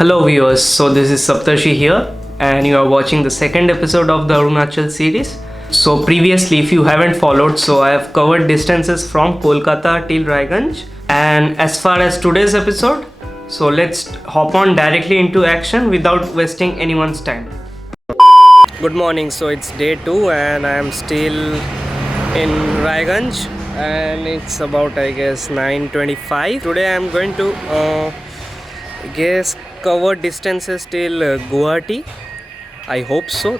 Hello viewers, so this is Saptarshi here and you are watching the second episode of the Arunachal series. So previously if you haven't followed, so I have covered distances from Kolkata till Raiganj, and as far as today's episode, so let's hop on directly into action without wasting anyone's time. Good morning, so it's day 2 and I am still in Raiganj and it's about I guess 9:25. Today I am going to cover distances till Guwahati. I hope so.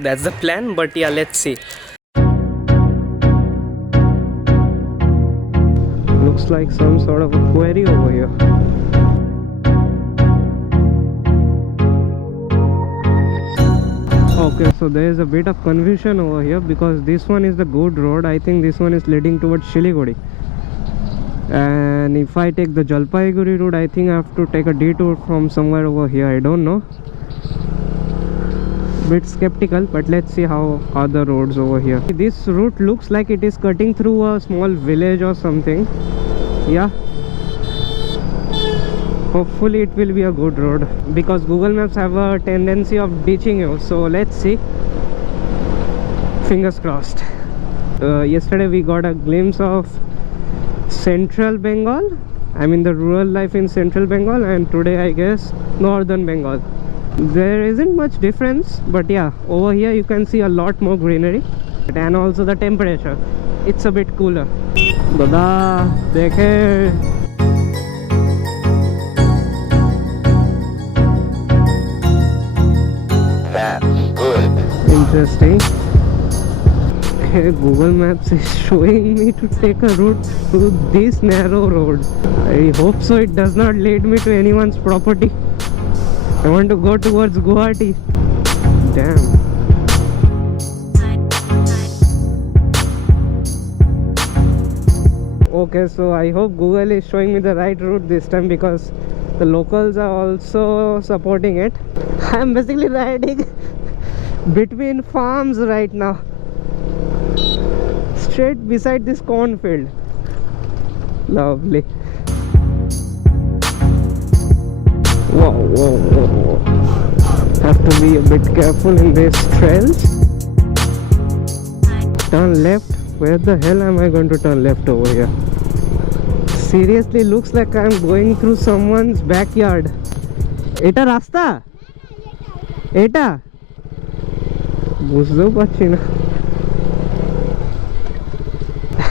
That's the plan, but yeah, let's see. Looks like some sort of a quarry over here. Okay, so there is a bit of confusion over here because this one is the good road. I think this one is leading towards Siliguri. And if I take the Jalpaiguri route, I think I have to take a detour from somewhere over here. I don't know. Bit skeptical, but let's see how are the roads over here. This route looks like it is cutting through a small village or something. Yeah. Hopefully it will be a good road because Google Maps have a tendency of ditching you. So let's see. Fingers crossed. Yesterday we got a glimpse of Central Bengal, I mean the rural life in Central Bengal, and today I guess Northern Bengal. There isn't much difference, but yeah, over here you can see a lot more greenery and also the temperature, it's a bit cooler. Dada, dekhe. That's good. Interesting. Google Maps is showing me to take a route through this narrow road. I hope so it does not lead me to anyone's property. I want to go towards Guwahati. Damn. Okay, so I hope Google is showing me the right route this time because the locals are also supporting it. I'm basically riding between farms right now, straight beside this cornfield. Lovely. Whoa, whoa, whoa, whoa. Have to be a bit careful in these trails. Turn left. Where the hell am I going to turn left over here? Seriously, looks like I'm going through someone's backyard. Eta rasta? Eta? Buzzo pachi na.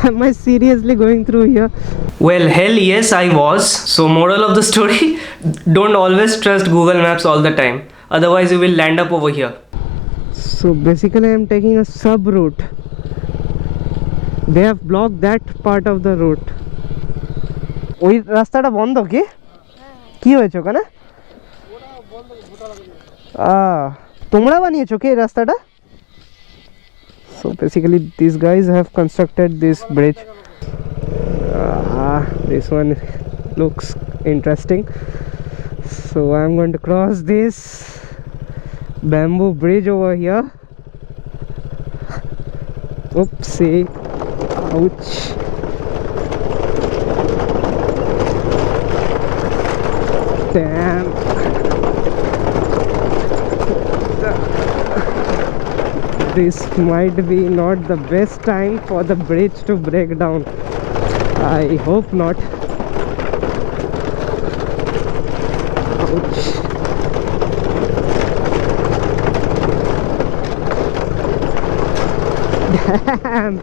Am I seriously going through here? Well, hell yes, I was. So moral of the story, don't always trust Google Maps all the time. Otherwise you will land up over here. So basically I am taking a sub route. They have blocked that part of the route. ওই রাস্তাটা বন্ধ কি হয়েছে ওখানে? তোমরা বানিয়েছো কি এই রাস্তাটা? So basically these guys have constructed this bridge. This one looks interesting. So I'm going to cross this bamboo bridge over here. Oopsie. Ouch. Damn. This might be not the best time for the bridge to break down. I hope not. Ouch. Damn.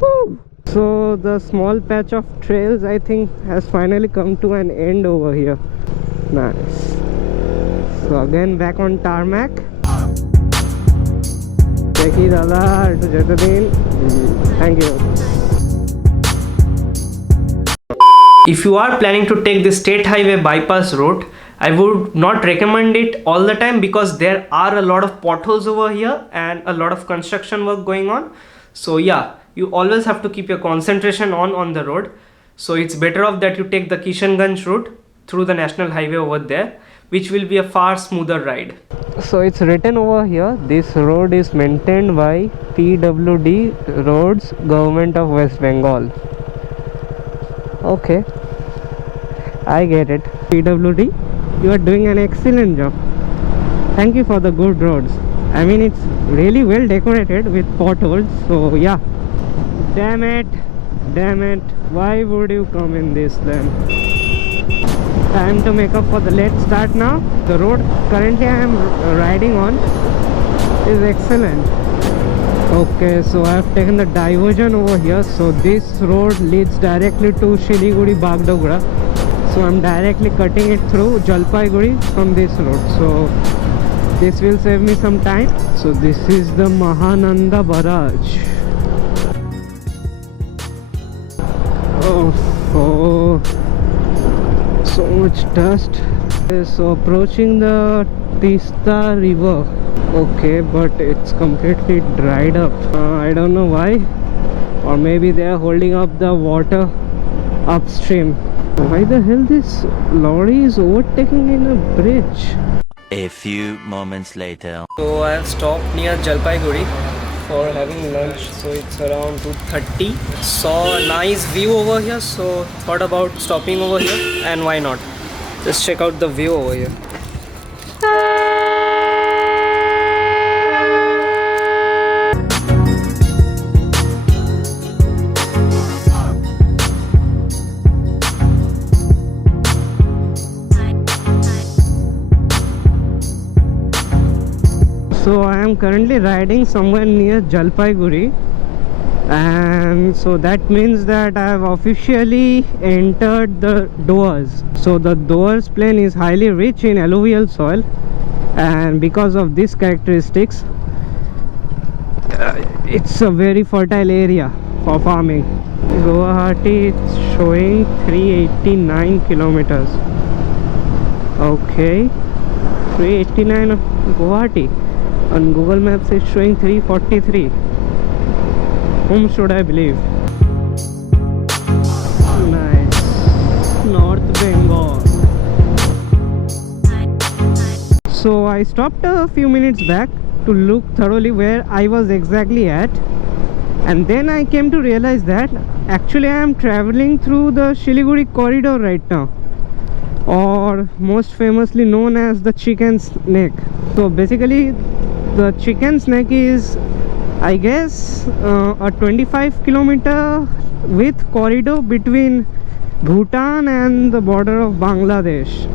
Whew. So the small patch of trails I think has finally come to an end over here. Nice. So again back on tarmac. Thank you. If you are planning to take the state highway bypass route, I would not recommend it all the time because there are a lot of potholes over here and a lot of construction work going on. So yeah, you always have to keep your concentration on the road. So it's better off that you take the Kishanganj route through the national highway over there, which will be a far smoother ride. So it's written over here, this road is maintained by PWD Roads, Government of West Bengal. Okay, I get it. PWD you are doing an excellent job. Thank you for the good roads. I mean, it's really well decorated with potholes. So yeah. Damn it. Damn it. Why would you come in this then? Time to make up for the late start now. The road currently I am riding on is excellent. Okay, so I have taken the diversion over here. So this road leads directly to Siliguri Bagdogra. So I'm directly cutting it through Jalpaiguri from this road. So this will save me some time. So this is the Mahananda Barrage. Oh, so much dust. So approaching the Tista river. Okay, but it's completely dried up. I don't know why, or maybe they are holding up the water upstream. Why the hell this lorry is overtaking in a bridge? A few moments later. So I have stopped near Jalpaiguri for having lunch. So it's around 2:30. Saw a nice view over here, so thought about stopping over here, and why not? Just check out the view over here. So I am currently riding somewhere near Jalpaiguri, and so that means that I have officially entered the Doers. So the Doers plain is highly rich in alluvial soil, and because of these characteristics, it's a very fertile area for farming. Guwahati is showing 389 kilometers. Okay, 389 of Guwahati. On Google Maps it's showing 343. Whom should I believe? Nice. North Bengal. So I stopped a few minutes back to look thoroughly where I was exactly at, and then I came to realize that actually I am traveling through the Siliguri corridor right now, or most famously known as the Chicken's Neck. So basically the Chicken's Neck is, I guess, a 25-kilometer width corridor between Bhutan and the border of Bangladesh.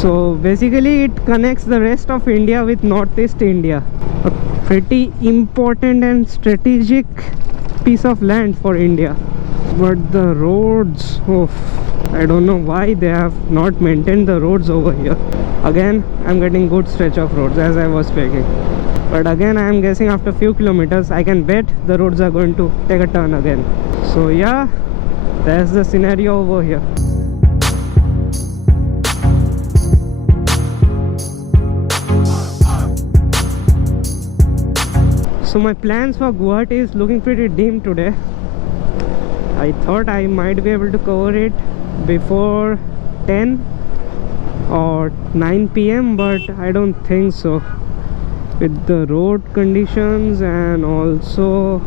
So basically it connects the rest of India with Northeast India. A pretty important and strategic piece of land for India. But the roads, oh, I don't know why they have not maintained the roads over here. Again, I'm getting good stretch of roads as I was speaking. But again, I am guessing after few kilometers, I can bet the roads are going to take a turn again. So yeah, that's the scenario over here. So my plans for Guwahati is looking pretty dim today. I thought I might be able to cover it before 10 or 9 p.m. but I don't think so, with the road conditions and also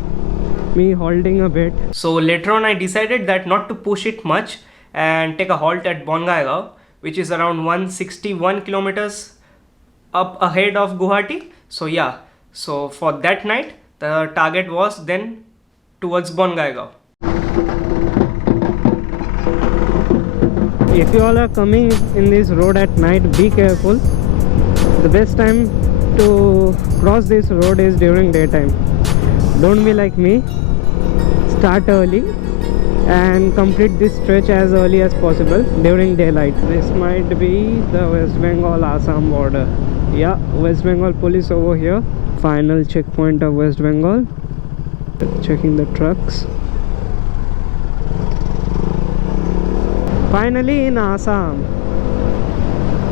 me halting a bit. So later on I decided that not to push it much and take a halt at Bongaigaon, which is around 161 kilometers up ahead of Guwahati. So yeah, so for that night the target was then towards Bongaigaon. If you all are coming in this road at night, be careful. The best time to cross this road is during daytime. Don't be like me. Start early and complete this stretch as early as possible during daylight. This might be the West Bengal Assam border. Yeah, West Bengal police over here. Final checkpoint of West Bengal. Checking the trucks. Finally in Assam.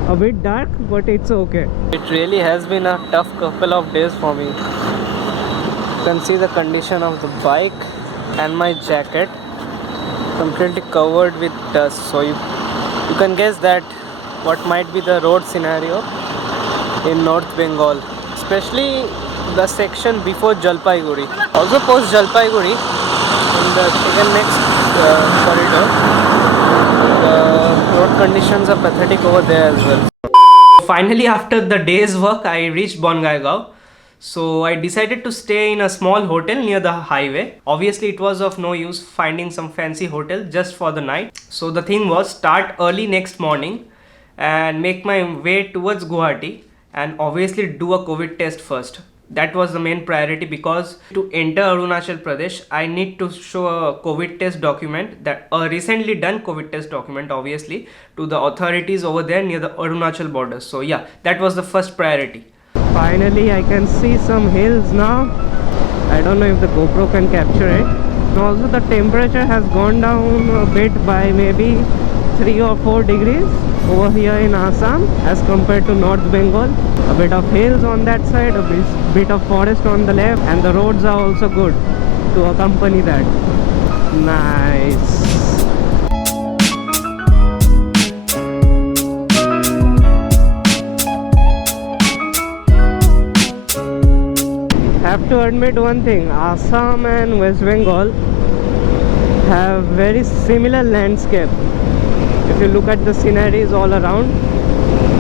A bit dark, but it's okay. It really has been a tough couple of days for me. You can see the condition of the bike and my jacket, completely covered with dust. So you can guess that what might be the road scenario in North Bengal, especially the section before Jalpaiguri. Also post Jalpaiguri, in the second next corridor, the road conditions are pathetic over there as well. Finally, after the day's work, I reached Bongaigaon. So I decided to stay in a small hotel near the highway. Obviously, it was of no use finding some fancy hotel just for the night. So the thing was, start early next morning and make my way towards Guwahati, and obviously do a COVID test first. That was the main priority, because to enter Arunachal Pradesh, I need to show a COVID test document, that a recently done COVID test document, obviously, to the authorities over there near the Arunachal border. So yeah, that was the first priority. Finally, I can see some hills now. I don't know if the GoPro can capture it. And also the temperature has gone down a bit by maybe 3 or 4 degrees over here in Assam as compared to North Bengal. A bit of hills on that side, a bit of forest on the left, and the roads are also good to accompany that. Nice. Have to admit one thing, Assam and West Bengal have very similar landscape. If you look at the sceneries all around,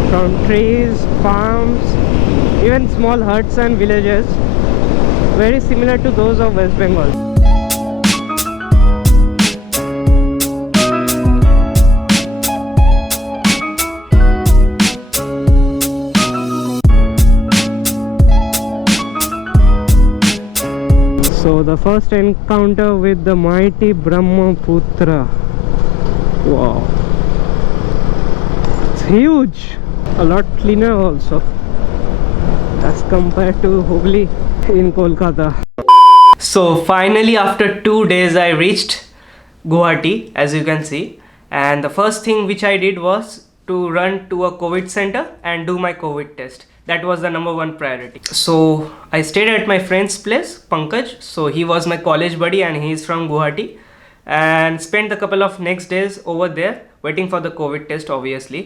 from trees, farms, even small huts and villages, very similar to those of West Bengal. So the first encounter with the mighty Brahmaputra. Wow, it's huge, a lot cleaner also as compared to Hooghly in Kolkata. So finally, after 2 days, I reached Guwahati, as you can see, and the first thing which I did was to run to a COVID center and do my COVID test. That was the #1 priority. So I stayed at my friend's place, Pankaj. So he was my college buddy and he is from Guwahati, and spent a couple of next days over there waiting for the COVID test, obviously.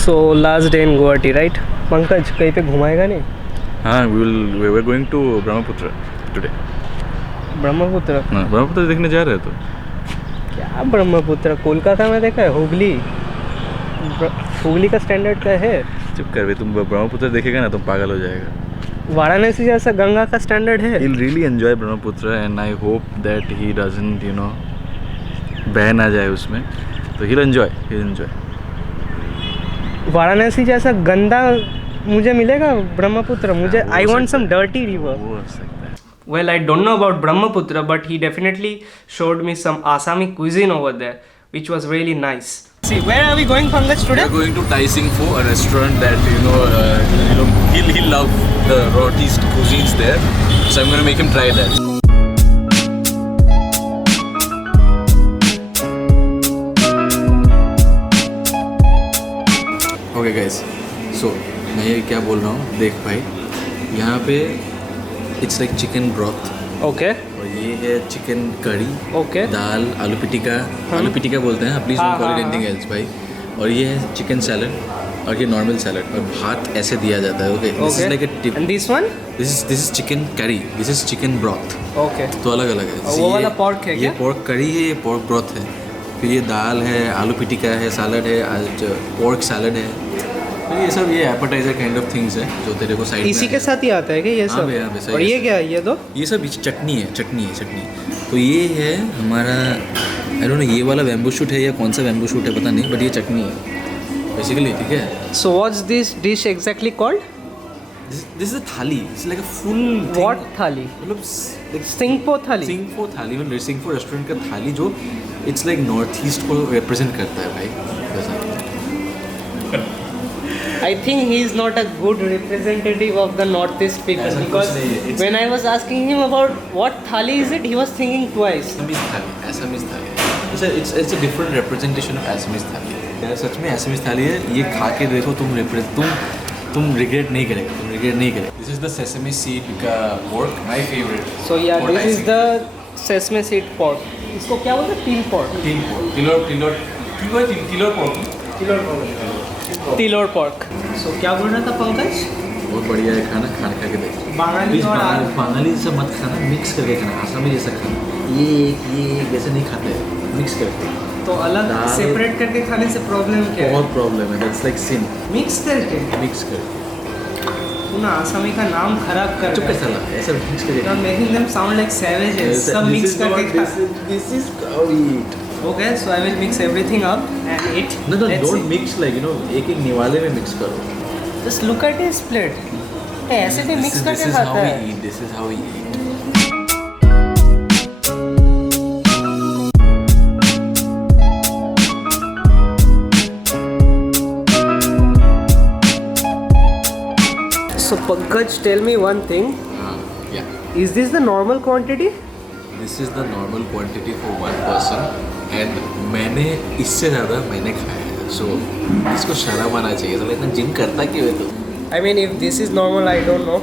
So last day in Guwahati, right? Pankaj, कहीं पे घुमाएगा नहीं? हाँ, we were going to Brahmaputra today. Brahmaputra? हाँ, ब्रह्मपुत्र देखने जा रहे हैं तो? क्या ब्रह्मपुत्र? कोलकाता में देखा है? हुगली? हुगली का स्टैंडर्ड क्या है? चुप कर बे, तुम ब्रह्मपुत्र देखेगा ना तुम पागल हो जाएगा. वाराणसी जैसा गंगा का स्टैंडर्ड है. He'll really enjoy Brahmaputra and I hope that he doesn't, you know, बह ना जाए उसमें. तो he'll enjoy. वाराणसी जैसा गंदा मुझे मिलेगा ब्रह्मपुत्र. मुझे I want some dirty river. वो हो सकता है. Well, I don't know about Brahmaputra, but he definitely showed me some Assami cuisine over there, which was really nice. See, where are we going, Pankaj, today? We're going to Tai Sing Pho, a restaurant that he'll love the northeast cuisines there. So I'm going to make him try that. Okay guys, so मैं ये क्या बोल रहा हूँ देख भाई, यहाँ पे it's like chicken broth. Okay. और ये है चिकन करी, Okay. दाल, आलू पिटिका बोलते हैं, please don't call it anything else भाई. और ये है चिकन सैलड और ये नॉर्मल सैलड और भात ऐसे दिया जाता है. Okay, this is like a tip. And this one? This is chicken curry, this is chicken broth. Okay. तो अलग अलग है. वो वाला pork है ये क्या? पोर्क करी है, ये पोर्क ब्रॉथ है. फिर ये दाल है, आलू पिटिका है, सैलड है, पोर्क सैलड है. तो ये सब ये एपेटाइजर काइंड ऑफ थिंग्स है जो तेरे को साइड में इसी के साथ ही आता है क्या ये हाँ सब? भैया, हाँ भैया, और सही ये है. क्या है? ये दो? ये सब चटनी है. तो ये है हमारा, आई डोंट नो ये वाला बैम्बू शूट है या कौन सा बैम्बू शूट है पता नहीं, बट ये चटनी है बेसिकली. ठीक है. So what's this dish exactly called? This is a thali. It's like a full What thali? मतलब Singpo thali. सिंगफो थाली, मतलब सिंगफो रेस्टोरेंट का थाली जो इट्स लाइक नॉर्थ ईस्ट को रिप्रेजेंट करता है भाई. वैसा I think he is not a good representative of the Northeast people, ऐसा because कुछ नहीं है. It's- when I was asking him about what thali is it, he was thinking twice. Assamese थाली. It's a different representation of Assamese थाली. यार सच में Assamese थाली है. ये खा के देखो, तुम रिग्रेट नहीं करेगा. This is the sesame seed का pork, my favorite. So yeah, for this Tai is Sing. the sesame seed pork. इसको क्या बोलते हैं? Til pork. Tilor pork. So क्या बोल रहा था पंकज? बहुत बढ़िया है खाना खा के देख. बांगाली प्लीज और बांगाली जैसा मत खाना, मिक्स करके खाना. आसामी जैसा खाना. ये एक जैसे नहीं खाते, मिक्स करके. तो अलग दाल- सेपरेट करके खाने से प्रॉब्लम क्या है? बहुत प्रॉब्लम है, दैट्स लाइक सिन। मिक्स करके मिक्स कर तू ना आसामी का नाम खराब कर चुप रहा कैसा है। लगा ऐसा mix You are making them sound like savages. सब मिक्स करके खा। This is how we eat. Okay, so I will mix everything up and eat. No, Let's don't see. mix like एक एक निवाले में मिक्स करो। Just look at his plate. ऐसे भी mix करके खाता है। This is how we eat. So Pankaj, tell me one thing. Yeah. Is this the normal quantity? This is the normal quantity for one person and मैंने इससे ज़्यादा मैंने खाया है, so इसको शर्म आना चाहिए। तो इतना जिम करता क्यों है तू? I mean, if this is normal, I don't know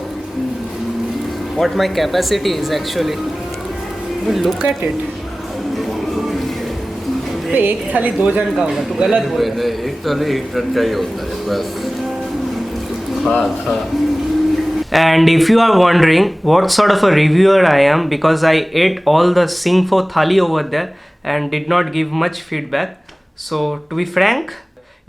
what my capacity is actually. But look at it. तो एक थाली दो जन का होगा, तू गलत बोल रहा है। एक थाली एक जन का ही होता है बस। खा खा। And if you are wondering what sort of a reviewer I am because I ate all the Sing Pho thali over there and did not give much feedback. So to be frank,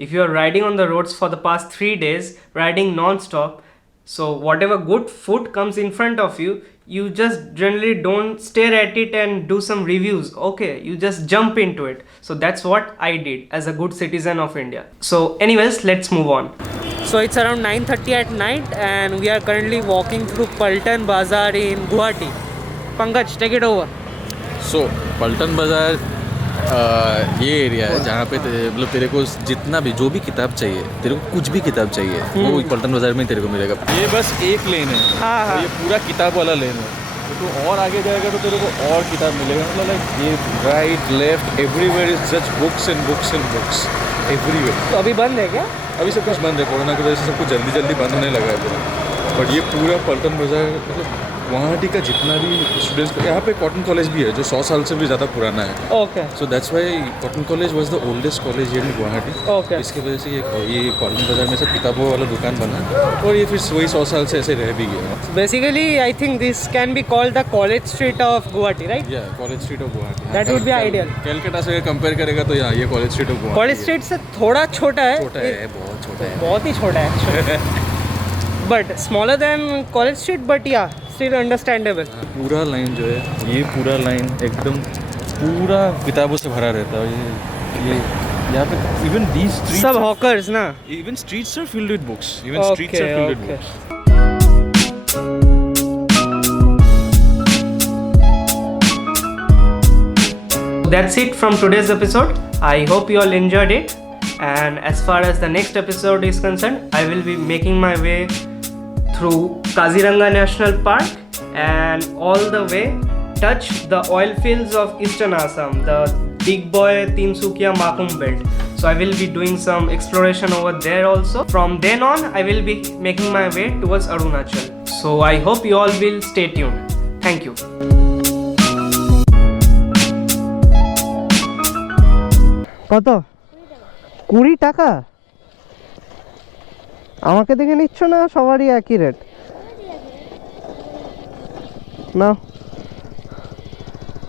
if you are riding on the roads for the past 3 days, riding non-stop, so whatever good food comes in front of you, you just generally don't stare at it and do some reviews. Okay, you just jump into it. So that's what I did as a good citizen of India. So anyways, let's move on. So it's around 9:30 at night and we are currently walking through Paltan Bazaar in Guwahati. Pankaj, take it over. सो पल्टन बाज़ार ये area है जहाँ पे मतलब तेरे को जितना भी जो भी किताब चाहिए, तेरे को कुछ भी किताब चाहिए वो पल्टन बाज़ार में तेरे को मिलेगा। ये बस एक लेन है, हाँ, हाँ। ये पूरा किताब वाला लेन है। तो और आगे जाएगा तो तेरे को और किताब मिलेगा। मतलब लाइक ये right left everywhere is just books and books and books everywhere. तो अभी बंद है क्या? अभी सब कुछ बंद है, कोरोना की वजह से सब कुछ जल्दी जल्दी बंद होने लगा है पूरा। बट ये पूरा पल्टन बाज़ार मतलब गुवाहाटी का जितना भी स्टूडेंट्स, यहाँ पे कॉटन कॉलेज भी है जो 100 साल से भी ज़्यादा पुराना है। Okay so that's why cotton college was the oldest college in Guwahati. Okay इसकी वजह से ये पल्टन बाज़ार में सब किताबों वाला दुकान बना और ये फिर वही 100 साल से ऐसे रह भी गया। Basically I think this can be called the college street of Guwahati, right? या college street of Guwahati. That would be ideal. Calcutta से कंपेयर करेगा तो यहाँ ये college street of Guwahati college street से थोड़ा छोटा है, छोटा है, बहुत छोटा है। बहुत ही छोटा है but smaller than college street, but या स्टिल अंडरस्टैंडेबल। पूरा लाइन जो है, ये पूरा लाइन एकदम पूरा किताबों से भरा रहता है। ये यहाँ पे इवन दीज स्ट्रीट्स सब हॉकर्स ना? Even streets are filled with books, even streets are filled with books. That's it from today's episode. I hope you all enjoyed it. And as far as the next episode is concerned, I will be making my way through Kaziranga National Park and all the way touch the oil fields of Eastern Assam, the Big Boy Tinsukia Makum belt. So I will be doing some exploration over there also. From then on, I will be making my way towards Arunachal. So I hope you all will stay tuned. Thank you. কত? 20 টাকা? আমাকে দেখে নিচ্ছ না? সবারই একই rate না।